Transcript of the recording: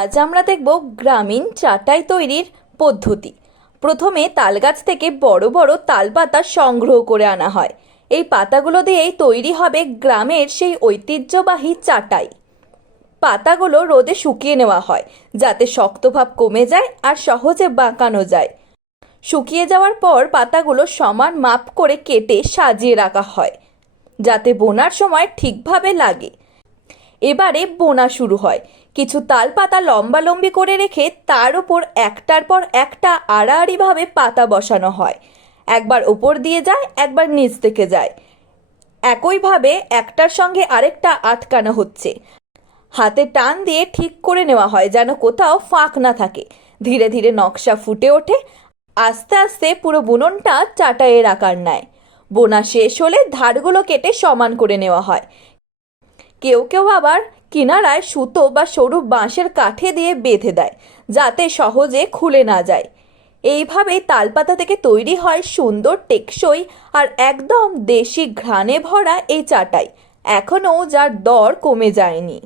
আজ আমরা দেখব গ্রামীণ চাটাই তৈরির পদ্ধতি। প্রথমে তালগাছ থেকে বড় বড় তালপাতা সংগ্রহ করে আনা হয়। এই পাতাগুলো দিয়েই তৈরি হবে গ্রামের সেই ঐতিহ্যবাহী চাটাই। পাতাগুলো রোদে শুকিয়ে নেওয়া হয়, যাতে শক্তভাব কমে যায় আর সহজে বাঁকানো যায়। শুকিয়ে যাওয়ার পর পাতাগুলো সমান মাপ করে কেটে সাজিয়ে রাখা হয়, যাতে বোনার সময় ঠিকভাবে লাগে। এবারে বোনা শুরু হয়। কিছু তাল পাতা লম্বালম্বি করে রেখে তার উপর একটার পর একটা আড়াআড়িভাবে পাতা বসানো হয়। একবার ওপর দিয়ে যায়, একবার নিচ থেকে যায়। একইভাবে একটার সঙ্গে আরেকটা আটকানো হচ্ছে। হাতে টান দিয়ে ঠিক করে নেওয়া হয় যেন কোথাও ফাঁক না থাকে। ধীরে ধীরে নকশা ফুটে ওঠে। আস্তে আস্তে পুরো বুননটা চাটাইয়ের আকার নেয়। বোনা শেষ হলে ধারগুলো কেটে সমান করে নেওয়া হয়। কেউ কেউ আবার কিনারায় সুতো বা সরু বাঁশের কাঠে দিয়ে বেঁধে দেয়, যাতে সহজে খুলে না যায়। এইভাবে তালপাতা থেকে তৈরি হয় সুন্দর টেকসই আর একদম দেশি ঘ্রাণে ভরা এই চাটাই, এখনও যার দর কমে যায়নি।